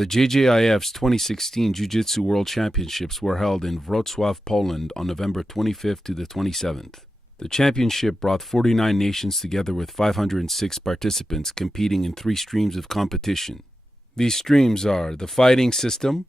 The JJIF's 2016 Ju-Jitsu World Championships were held in Wroclaw, Poland on November 25th to the 27th. The championship brought 49 nations together with 506 participants competing in 3 streams of competition. These streams are the fighting system,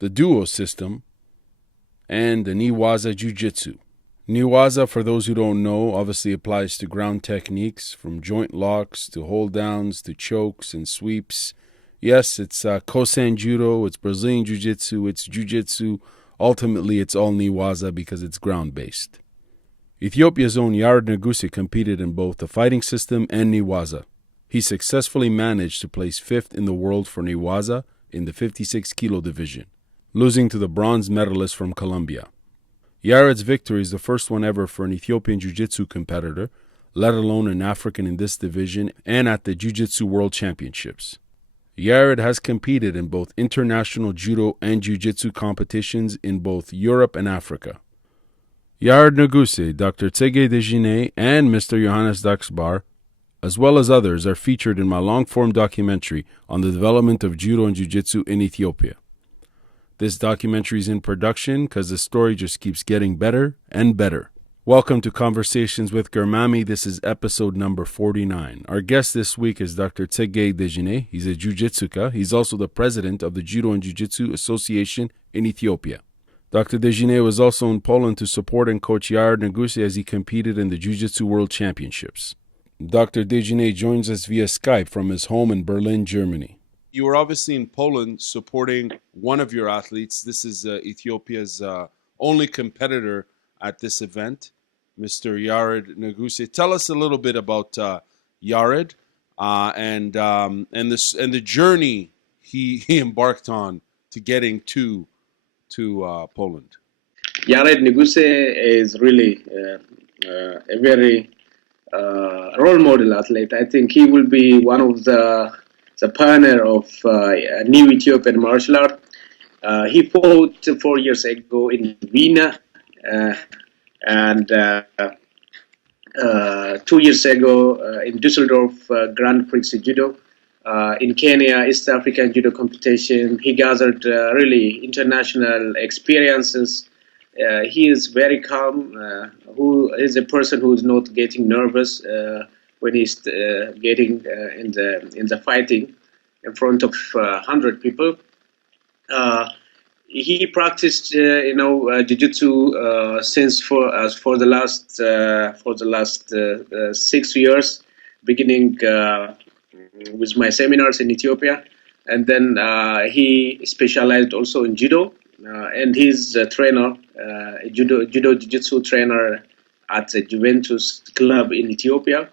the duo system, and the NeWaza Ju-Jitsu. NeWaza, for those who don't know, obviously applies to ground techniques from joint locks to hold downs to chokes and sweeps. Yes, it's Kosan Judo, it's Brazilian Jiu-Jitsu, it's Ju-Jitsu. Ultimately, it's all NeWaza because it's ground-based. Ethiopia's own Yared Negusse competed in both the fighting system and NeWaza. He successfully managed to place 5th in the world for NeWaza in the 56 kilo division, losing to the bronze medalist from Colombia. Yared's victory is the first one ever for an Ethiopian Ju-Jitsu competitor, let alone an African in this division and at the Ju-Jitsu World Championships. Yared has competed in both international judo and Ju-Jitsu competitions in both Europe and Africa. Yared Negusse, Dr Tsegaye Degineh, and Mr. Johannes Daxbar, as well as others, are featured in my long-form documentary on the development of Judo and Ju-Jitsu in Ethiopia. This documentary is in production because the story just keeps getting better and better. Welcome to Conversations with Garmamie. This is episode number 49. Our guest this week is Dr Tsegaye Degineh. He's a Ju-Jitsuka. He's also the president of the Judo and Ju-Jitsu Association in Ethiopia. Dr. Degineh was also in Poland to support and coach Yared Negusse as he competed in the Ju-Jitsu World Championships. Dr. Degineh joins us via Skype from his home in Berlin, Germany. You were obviously in Poland supporting one of your athletes. This is Ethiopia's only competitor at this event, Mr. Yared Negusse. Tell us a little bit about Yared and the journey he embarked on to getting to Poland. Yared Negusse is really a very role model athlete. I think he will be one of the pioneer of new Ethiopian martial art. He fought 4 years ago in Vienna and 2 years ago in Düsseldorf Grand Prix Judo. In Kenya, East African Judo competition. He gathered really international experiences. He is very calm, who is a person who is not getting nervous when he's getting in the fighting in front of 100 people. He practiced, Jiu-Jitsu since for the last 6 years, beginning with my seminars in Ethiopia, and then he specialized also in judo, and he's a trainer, a Judo Ju-Jitsu trainer at the Juventus club in Ethiopia.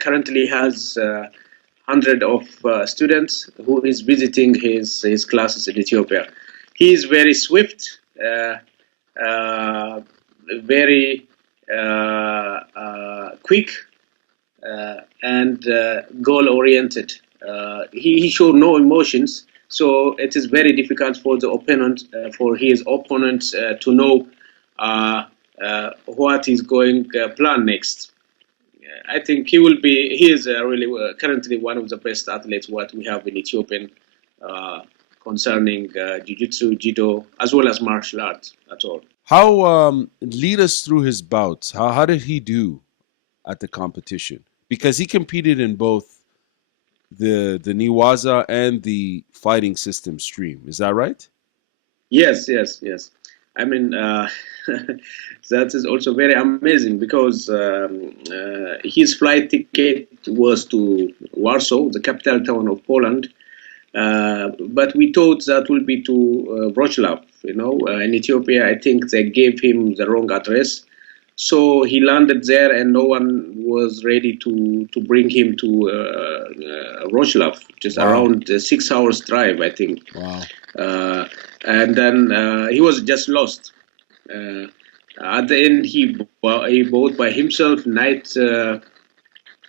Currently has 100 of students who is visiting his classes in Ethiopia. He is very swift, very quick, and goal-oriented. He showed no emotions, so it is very difficult for the opponent, to know what he's going to plan next. I think he is really currently one of the best athletes what we have in Ethiopian concerning Jiu-Jitsu, Judo, as well as martial arts at all. How lead us through his bouts? How did he do at the competition? Because he competed in both the NeWaza and the fighting system stream. Is that right? Yes. I mean, that is also very amazing because his flight ticket was to Warsaw, the capital town of Poland. But we thought that will be to Wroclaw. In Ethiopia, I think they gave him the wrong address. So he landed there, and no one was ready to bring him to Wroclaw, which is around 6 hours drive, I think. Wow. And then he was just lost. At the end, he bought by himself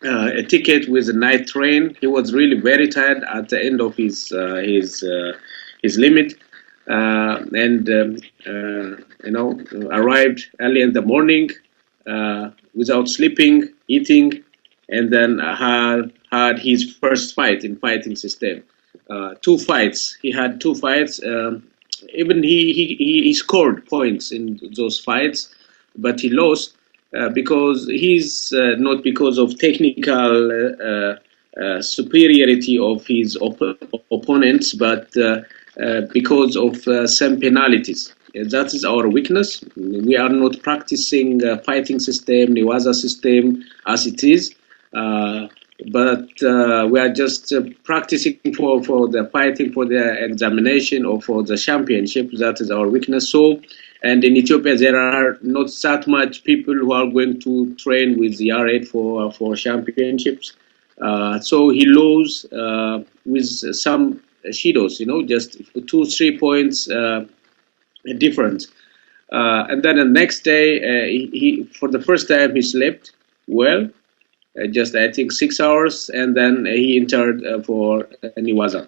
a ticket with a night train. He was really very tired at the end of his limit. Arrived early in the morning without sleeping, eating, and then had his first fight in fighting system. two fights. He had two fights. Even he scored points in those fights, but he lost because he's not because of technical superiority of his opponents, but because of some penalties. That is our weakness. We are not practicing fighting system, NeWaza system as it is. But we are just practicing for the fighting for the examination or for the championship. That is our weakness. So, and in Ethiopia, there are not that much people who are going to train with Yared for championships. So he lose with some shidos, just 2-3 points difference. And then the next day, he for the first time he slept well. Just I think 6 hours, and then he entered for NeWaza.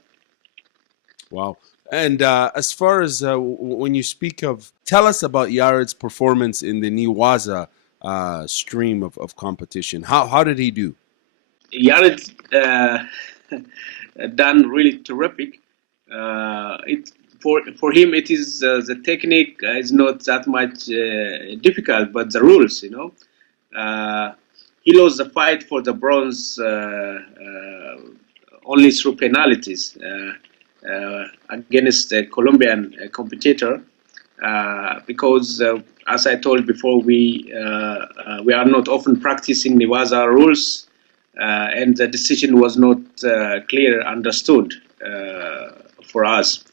Wow. And as far as when you speak of, tell us about Yared's performance in the NeWaza stream of competition. How did he do? Yared done really terrific. For him it is the technique is not that much difficult, but the rules, he lost the fight for the bronze only through penalties against a Colombian competitor because, as I told before, we are not often practicing NeWaza rules, and the decision was not clear, understood for us.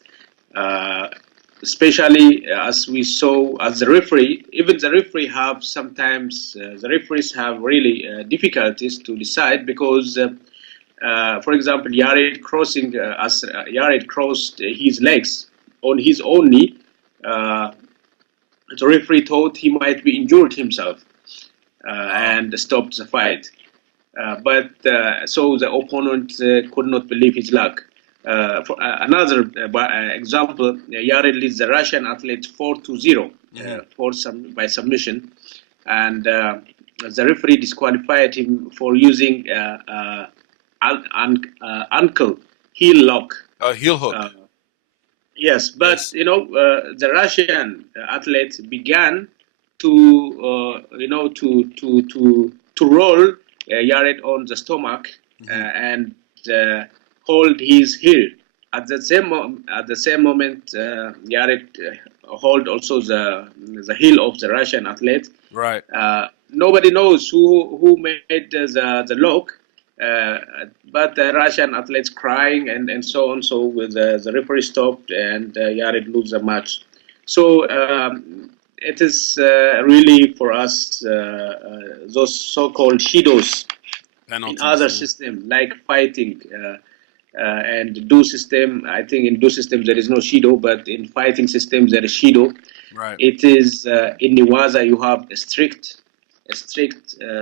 Especially as we saw as the referee, even the referee have sometimes, the referees have really difficulties to decide because, for example, Yared crossing, as Yared crossed his legs on his own knee, the referee thought he might be injured himself and stopped the fight. But so the opponent could not believe his luck. For another example, Yared leads the Russian athlete 4-0 by submission, and the referee disqualified him for using ankle heel lock. Heel hook. Yes, but yes. The Russian athlete began to roll Yared on the stomach and hold his heel. At the same moment, Yared hold also the heel of the Russian athlete. Right. Nobody knows who made the lock, but the Russian athletes crying and so on. So the referee stopped and Yared lose the match. So it is really for us those so-called shidos penalties in other systems like fighting. And do system, I think in do system there is no shido, but in fighting systems there is shido. Right. It is in NeWaza you have strict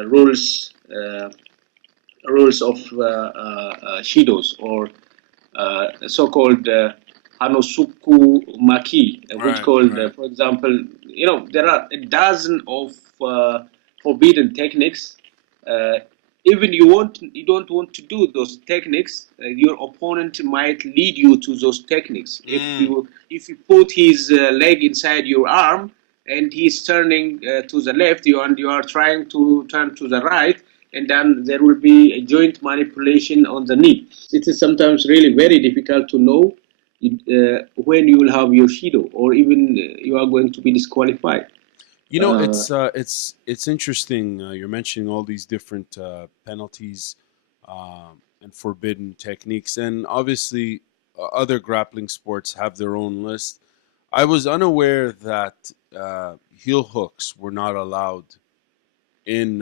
rules of shidos or so-called Hanosuku Maki, which called, for example, there are a dozen of forbidden techniques. Even you don't want to do those techniques, your opponent might lead you to those techniques. If you put his leg inside your arm and he's turning to the left, you are trying to turn to the right, and then there will be a joint manipulation on the knee. It is sometimes really very difficult to know when you will have your shido, or even you are going to be disqualified. It's interesting. You're mentioning all these different penalties and forbidden techniques, and obviously other grappling sports have their own list. I was unaware that heel hooks were not allowed in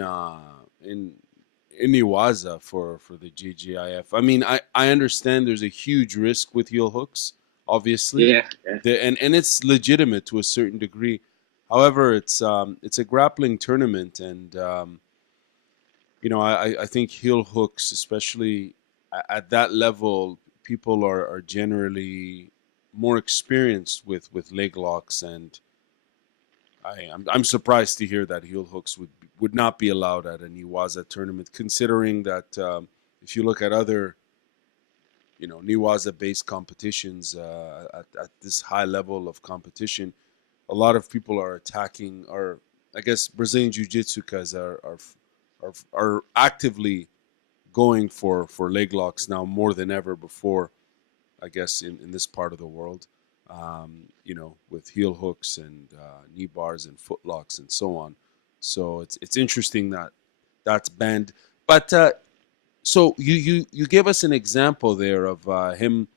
NeWaza for the JJIF. I mean, I understand there's a huge risk with heel hooks, obviously, and it's legitimate to a certain degree. However, it's a grappling tournament, and I think heel hooks, especially at that level, people are generally more experienced with leg locks, and I'm surprised to hear that heel hooks would not be allowed at a NeWaza tournament, considering that if you look at other NeWaza-based competitions at this high level of competition, a lot of people are attacking, or I guess Brazilian Jiu-Jitsu are actively going for leg locks now more than ever before, I guess, in this part of the world, with heel hooks and knee bars and foot locks and so on. So it's interesting that that's banned. But so you gave us an example there of him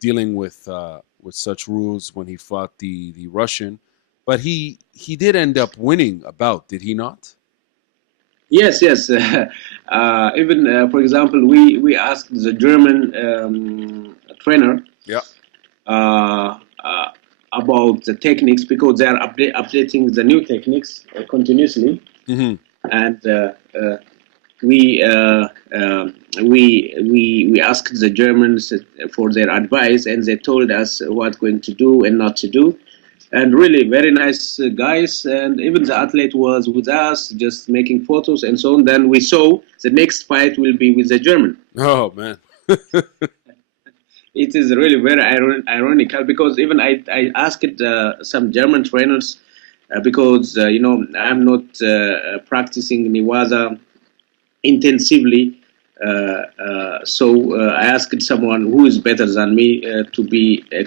dealing with such rules when he fought the Russian, but he did end up winning a bout, did he not? Yes, yes. Even for example, we asked the German trainer, yeah, about the techniques, because they are updating the new techniques continuously, mm-hmm. and we asked the Germans for their advice, and they told us what going to do and not to do. And really very nice guys, and even the athlete was with us just making photos and so on. Then we saw the next fight will be with the German. Oh man. It is really very ironical, because even I asked some German trainers, because I'm not practicing NeWaza intensively, so I asked someone who is better than me to be a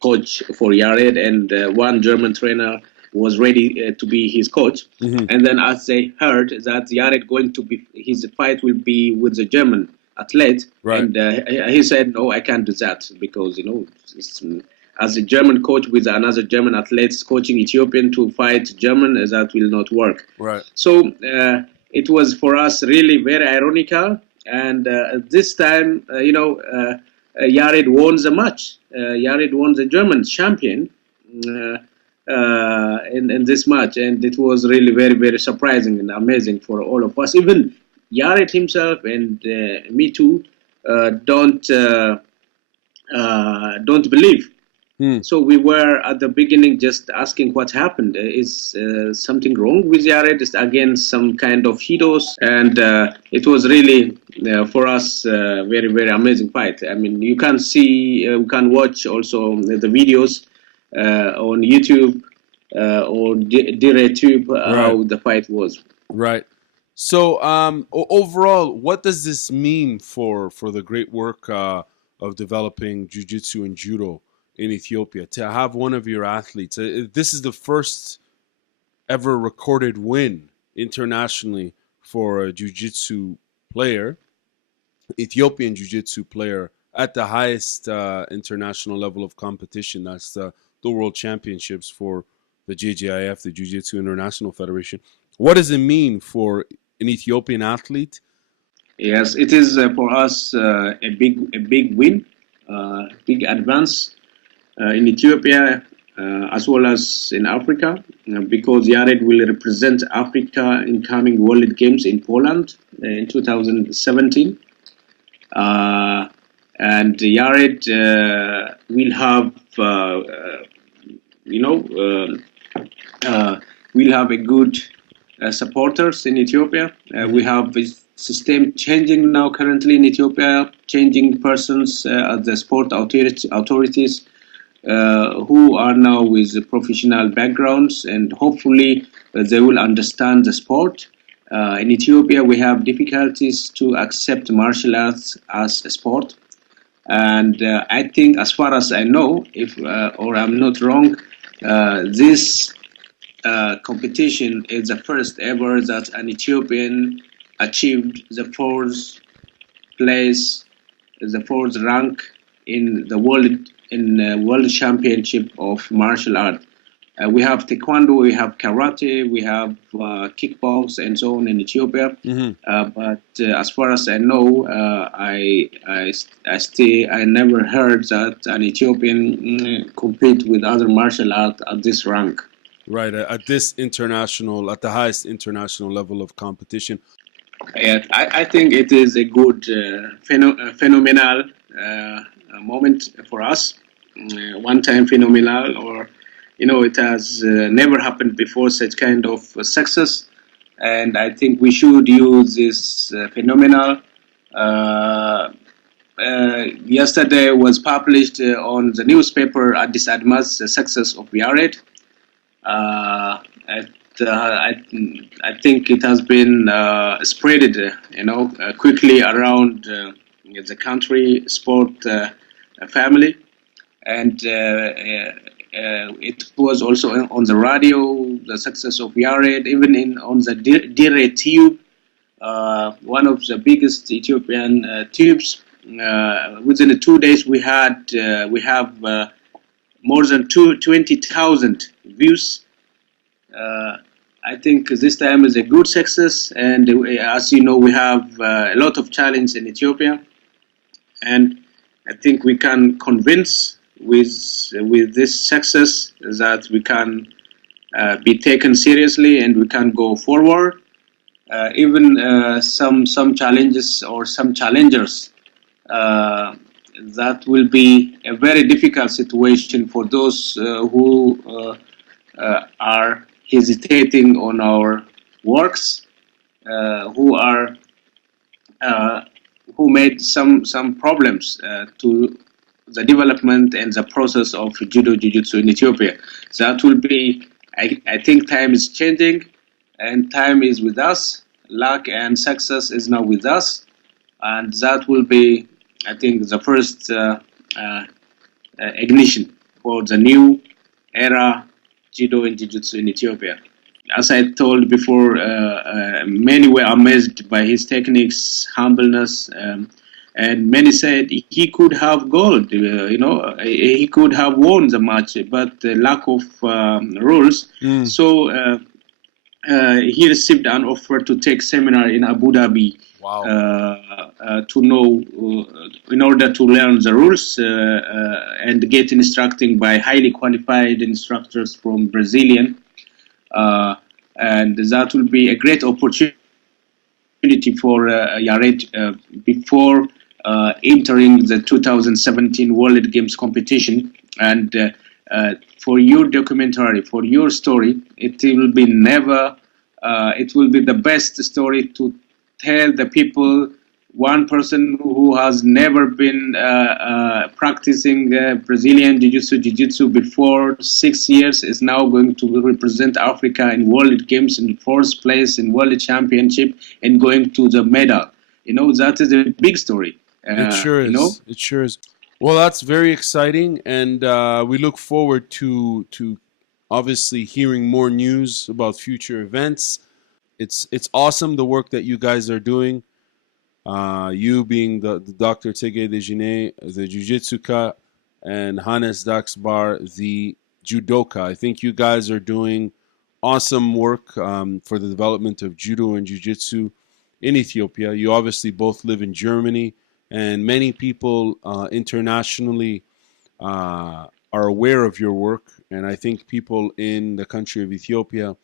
coach for Yared, and one German trainer was ready to be his coach. Mm-hmm. And then as they heard that Yared going to be, his fight will be with the German athlete, right. And he said, no, I can't do that, because as a German coach with another German athlete coaching Ethiopian to fight German, that will not work. Right. So it was for us really very ironical, and this time Yared won the match. Yared won the German champion in this match, and it was really very, very surprising and amazing for all of us. Even Yared himself and me too don't believe. So we were at the beginning just asking what happened. Is something wrong with Yared? Is again some kind of hedos? And it was really for us very, very amazing fight. I mean, you can see, you can watch also the videos on YouTube or DirectTube how the fight was. Right. So overall, what does this mean for the great work of developing Jiu-Jitsu and Judo in Ethiopia, to have one of your athletes? This is the first ever recorded win internationally for a Jiu-Jitsu player, Ethiopian Ju-Jitsu player, at the highest international level of competition. That's the World Championships for the JJIF, the Jiu-Jitsu International Federation. What does it mean for an Ethiopian athlete? Yes, it is for us a big win, big advance in Ethiopia as well as in Africa, because Yared will represent Africa in coming World Games in Poland in 2017. And Yared will have, we'll have a good supporters in Ethiopia. We have this system changing now currently in Ethiopia, changing persons at the sport authorities who are now with professional backgrounds, and hopefully they will understand the sport. In Ethiopia, we have difficulties to accept martial arts as a sport. And I think, as far as I know, if or I'm not wrong, this competition is the first ever that an Ethiopian achieved the fourth place, the fourth rank in the World Championship of martial art. We have taekwondo, we have karate, we have kickbox and so on in Ethiopia. But as far as I know, I never heard that an Ethiopian compete with other martial art at this rank. Right, at the highest international level of competition. Yeah, I think it is a good, phenomenal moment for us. One time phenomenal, or it has never happened before, such kind of success. And I think we should use this phenomenal Uh, Yesterday was published on the newspaper Addis Admas, the success of Yared. It, I think it has been spread, quickly around the country, sport family, and it was also on the radio, the success of Yared, even on the Dire tube, one of the biggest Ethiopian tubes. Within 2 days, we have more than 20,000 views. I think this time is a good success, and as you know, we have a lot of challenge in Ethiopia, and I think we can convince with this success that we can be taken seriously and we can go forward. Even some challenges or some challengers. That will be a very difficult situation for those who are hesitating on our works, who made some problems to the development and the process of Judo Ju-Jitsu in Ethiopia. That will be, I think time is changing and time is with us. Luck and success is now with us. And that will be, I think, the first ignition for the new era Judo and Ju-Jitsu in Ethiopia. As I told before, many were amazed by his techniques, humbleness, and many said he could have gold. He could have won the match, but the lack of rules. So he received an offer to take seminar in Abu Dhabi. Wow. To know, in order to learn the rules and get instructing by highly qualified instructors from Brazilian. And that will be a great opportunity for Yared before entering the 2017 World Games competition. And for your documentary, for your story, it will be the best story to tell the people. One person who has never been practicing Brazilian Jiu-Jitsu before 6 years is now going to represent Africa in World Games in fourth place in World Championship and going to the medal. That is a big story. It sure is. It sure is. Well, that's very exciting, and we look forward to obviously hearing more news about future events. It's awesome the work that you guys are doing. You being the Dr. Tsegaye Degineh, the Ju-Jitsuka, and Hannes Daxbar, the Judoka. I think you guys are doing awesome work for the development of Judo and Ju-Jitsu in Ethiopia. You obviously both live in Germany, and many people internationally are aware of your work. And I think people in the country of Ethiopia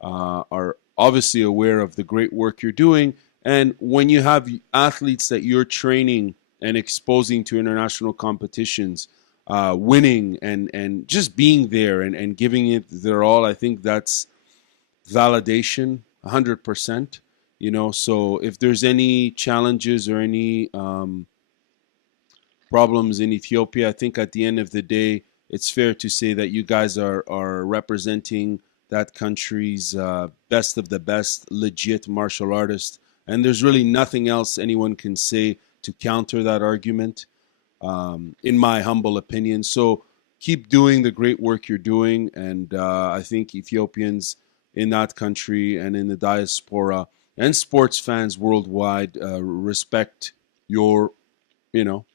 are obviously aware of the great work you're doing. And when you have athletes that you're training and exposing to international competitions, winning and just being there and giving it their all, I think that's validation, 100%. So if there's any challenges or any problems in Ethiopia, I think at the end of the day, it's fair to say that you guys are representing that country's best of the best, legit martial artists. And there's really nothing else anyone can say to counter that argument, in my humble opinion. So keep doing the great work you're doing. And I think Ethiopians in that country and in the diaspora and sports fans worldwide respect your,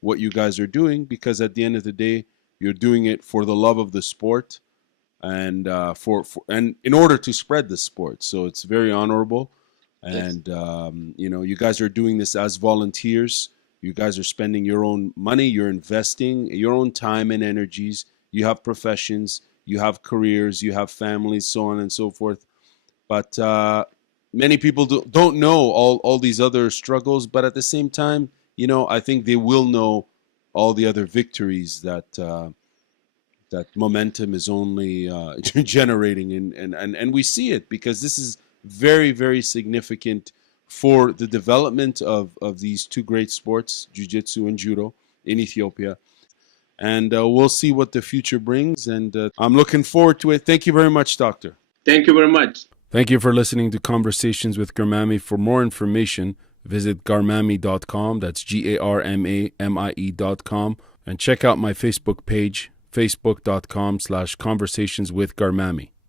what you guys are doing, because at the end of the day, you're doing it for the love of the sport and and in order to spread the sport. So it's very honorable. And, you guys are doing this as volunteers. You guys are spending your own money. You're investing your own time and energies. You have professions. You have careers. You have families, so on and so forth. But many people don't know all these other struggles. But at the same time, I think they will know all the other victories that that momentum is only generating. And we see it because this is very, very significant for the development of these two great sports, Jiu-Jitsu and Judo, in Ethiopia. And we'll see what the future brings. And I'm looking forward to it. Thank you very much, Doctor. Thank you very much. Thank you for listening to Conversations with Garmamie. For more information, visit garmamie.com. That's GARMAMIE.com. And check out my Facebook page, facebook.com/conversationswithgarmamie.